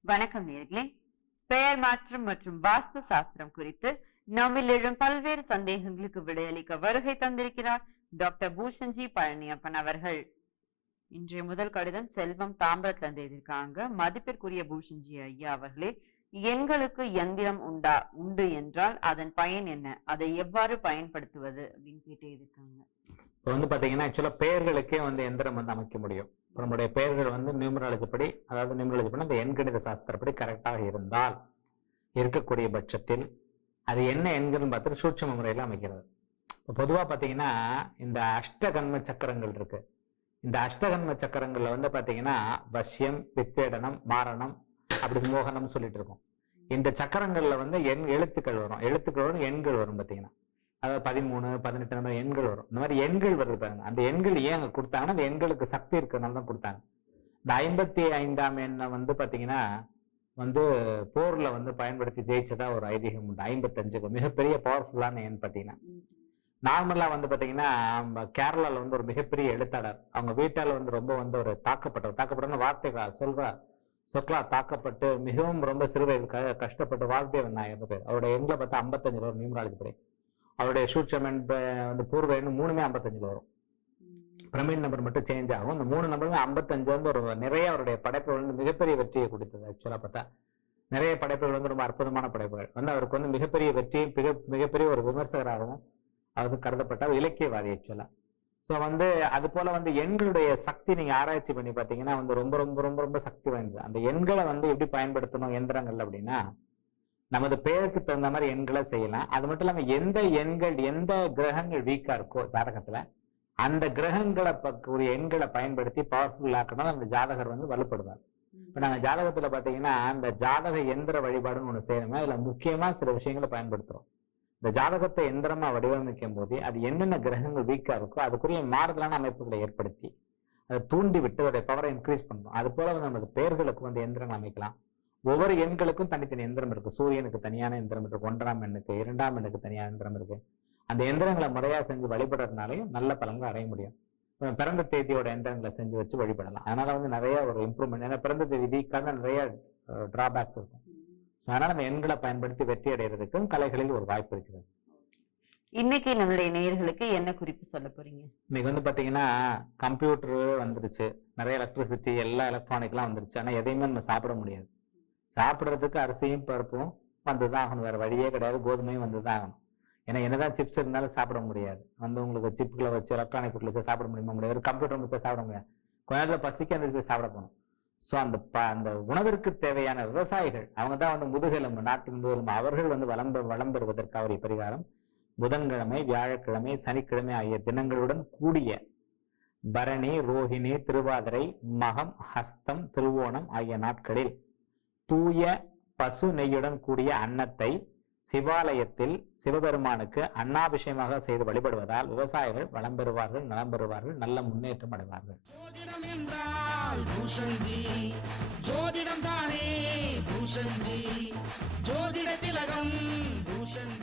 வணக்கம் நேர்களே. பெயர் மாற்றம் மற்றும் வாஸ்து சாஸ்திரம் குறித்து நம்மில் எழும் பல்வேறு சந்தேகங்களுக்கு விடையளிக்க வருகை தந்திருக்கிறார் டாக்டர் பூஷன்ஜி பழனியப்பன் அவர்கள். இன்றைய முதல் கடிதம் செல்வம் தாம்பரத்துல இருந்து எழுதியிருக்காங்க. மதிப்பிற்குரிய பூஷன்ஜி ஐயா அவர்களே எண்களுக்கு எந்திரம் உண்டா? உண்டு என்றால் அதன் பயன் என்ன? அதை எவ்வாறு பயன்படுத்துவது அப்படின்னு கேட்டே இருக்காங்க. இப்போ வந்து பார்த்தீங்கன்னா ஆக்சுவலாக பெயர்களுக்கே வந்து எந்திரம் வந்து அமைக்க முடியும். இப்போ நம்முடைய பெயர்கள் வந்து நியூமராலஜி படி அதாவது நியூமராலஜி படி அந்த எண்கணித சாஸ்திரப்படி கரெக்டாக இருந்தால் இருக்கக்கூடிய பட்சத்தில் அது என்ன எண்கள்னு பார்த்துட்டு சூட்சம முறையில் அமைக்கிறது. இப்போ பொதுவாக பார்த்தீங்கன்னா இந்த அஷ்டகன்ம சக்கரங்கள் இருக்கு. இந்த அஷ்டகன்ம சக்கரங்களில் வந்து பார்த்தீங்கன்னா வசியம் வித்வேடனம் மாரணம் அப்படி மோகனம் சொல்லிட்டு இருக்கோம் இந்த சக்கரங்கள்ல வந்து எண் எழுத்துக்கள் வரும். எழுத்துக்கள் வரும் எண்கள் வரும் பார்த்தீங்கன்னா. அதாவது பதிமூணு பதினெட்டு அந்த மாதிரி எண்கள் வரும். இந்த மாதிரி எண்கள் வருது பாருங்க. அந்த எண்கள் ஏன் அங்க கொடுத்தாங்கன்னா அந்த எண்களுக்கு சக்தி இருக்கிறதுனால தான் கொடுத்தாங்க. இந்த ஐம்பத்தி ஐந்தாம் எண்ணை வந்து பாத்தீங்கன்னா வந்து போர்ல வந்து பயன்படுத்தி ஜெயிச்சதா ஒரு ஐதீகம் உண்டு. ஐம்பத்தஞ்சுக்கு மிகப்பெரிய பவர்ஃபுல்லான எண் பாத்தீங்கன்னா நார்மலா வந்து பாத்தீங்கன்னா நம்ம கேரளால வந்து ஒரு மிகப்பெரிய எழுத்தாளர். அவங்க வீட்டால வந்து ரொம்ப வந்து ஒரு தாக்கப்பட்டவர். தாக்கப்பட்ட வார்த்தைகள் சொல்றா சொற்களா தாக்கப்பட்டு மிகவும் ரொம்ப சிறு க- கஷ்டப்பட்டு வாசுதேவன் நாயர் பேர். அவருடைய எண்களை பார்த்தா ஐம்பத்தஞ்சு வரும் நியூமராலஜி படி அவருடைய ஷூட்சமன் வந்து பூர்வ எண்ணு மூணுமே ஐம்பத்தஞ்சில் வரும். பிரமிழ் நம்பர் மட்டும் சேஞ்ச் ஆகும். இந்த மூணு நம்பருமே ஐம்பத்தஞ்சு வந்து ஒரு நிறைய அவருடைய படைப்புகள் வந்து மிகப்பெரிய வெற்றியை கொடுத்தது ஆக்சுவலாக பார்த்தா. நிறைய படைப்புகள் வந்து ரொம்ப அற்புதமான படைப்புகள். வந்து அவருக்கு வந்து மிகப்பெரிய வெற்றி மிக மிகப்பெரிய ஒரு விமர்சகராகவும் அவர் கருதப்பட்ட இலக்கியவாதி ஆக்சுவலாக ஸோ வந்து அது போல வந்து எண்களுடைய சக்தி நீங்க ஆராய்ச்சி பண்ணி பார்த்தீங்கன்னா வந்து ரொம்ப ரொம்ப ரொம்ப ரொம்ப சக்தி வாய்ந்தது. அந்த எண்களை வந்து எப்படி பயன்படுத்தணும் எந்திரங்கள் அப்படின்னா நமது பெயருக்கு தகுந்த மாதிரி எண்களை செய்யலாம். அது மட்டும் இல்லாம எந்த எண்கள் எந்த கிரகங்கள் வீக்கா இருக்கோ ஜாதகத்துல அந்த கிரகங்களை பக்கூடிய எண்களை பயன்படுத்தி பவர்ஃபுல் ஆக்கணும் அந்த ஜாதகர் வந்து வலுப்படுவார். இப்ப நாங்க ஜாதகத்துல பாத்தீங்கன்னா அந்த ஜாதக எந்திர வழிபாடுன்னு ஒண்ணு செய்யணுமே? அதுல முக்கியமா சில விஷயங்களை பயன்படுத்துறோம். இந்த ஜாதகத்தை எந்திரமா வடிவமைக்கும் போது அது என்னென்ன கிரகங்கள் வீக்கா இருக்கோ அதுக்குரிய மாறுதலான அமைப்புகளை ஏற்படுத்தி அதை தூண்டி விட்டு அதோடைய பவரை இன்க்ரீஸ் பண்ணும் அது போல வந்து நமது பெயர்களுக்கு வந்து எந்திரங்கள் அமைக்கலாம். ஒவ்வொரு எண்களுக்கும் தனித்தனி எந்திரம் இருக்கு. சூரியனுக்கு தனியான எந்திரம் இருக்கு. ஒன்றாம் எண்ணுக்கு இரண்டாம் எண்ணுக்கு தனியான எந்திரம் இருக்கு. அந்த எந்திரங்களை முறையா செஞ்சு வழிபடுறதுனாலையும் நல்ல பலன்கள் அடைய முடியும். பிறந்த தேதியோட எந்திரங்களை செஞ்சு வச்சு வழிபடலாம். அதனால வந்து நிறைய ஒரு இம்ப்ரூவ்மெண்ட் ஏன்னா பிறந்த தேதி வீக்கான நிறைய டிராபேக்ஸ் இருக்கும். அதனால அந்த எண்களை பயன்படுத்தி வெற்றி அடைகிறதுக்கும் கலைகளில் ஒரு வாய்ப்பு இருக்கிறது. இன்னைக்கு நம்மளுடைய நேயர்களுக்கு என்ன குறிப்பு சொல்ல போறீங்க? இன்னைக்கு வந்து பாத்தீங்கன்னா கம்ப்யூட்டர் வந்துருச்சு. நிறைய எலக்ட்ரிசிட்டி எல்லா எலக்ட்ரானிக்லாம் வந்துருச்சு. ஆனா எதையுமே நம்ம சாப்பிட முடியாது. சாப்பிடுறதுக்கு அரிசியும் பருப்பும் வந்துதான் ஆகணும் வேற வழியே கிடையாது. கோதுமையும் வந்துதான் ஆகணும் ஏன்னா என்னதான் சிப்ஸ் இருந்தாலும் சாப்பிட முடியாது. வந்து உங்களுக்கு சிப்புகளை வச்சு எலக்ட்ரானிக் பொருள் சாப்பிட முடியுமா? முடியாது. ஒரு கம்ப்யூட்டர் வச்சு சாப்பிட முடியாது. கொஞ்ச நேரத்தில் பசிக்கு அந்த சாப்பிட போகணும். ஸோ அந்த ப அந்த உணவிற்கு தேவையான விவசாயிகள் அவங்க தான் வந்து முதுகெலும்பு நாட்டின் முதுகெலும்பு அவர்கள் வந்து வளம் வளம் பெறுவதற்கு அவருடைய பரிகாரம். புதன்கிழமை வியாழக்கிழமை சனிக்கிழமை ஆகிய தினங்களுடன் கூடிய பரணி ரோஹிணி திருவாதிரை மகம் ஹஸ்தம் திருவோணம் ஆகிய நாட்களில் தூய பசு நெய்யுடன் கூடிய அன்னத்தை சிவாலயத்தில் சிவபெருமானுக்கு அன்னாபிஷேகமாக செய்து வழிபடுவதால் விவசாயிகள் வளம் பெறுவார்கள் நலம் பெறுவார்கள் நல்ல முன்னேற்றம் அடைவார்கள். ஜோதிடம் என்றால் பூஷன்ஜி ஜோதிடம் தானே பூஷன்ஜி ஜோதிட திலகம் பூஷன்ஜி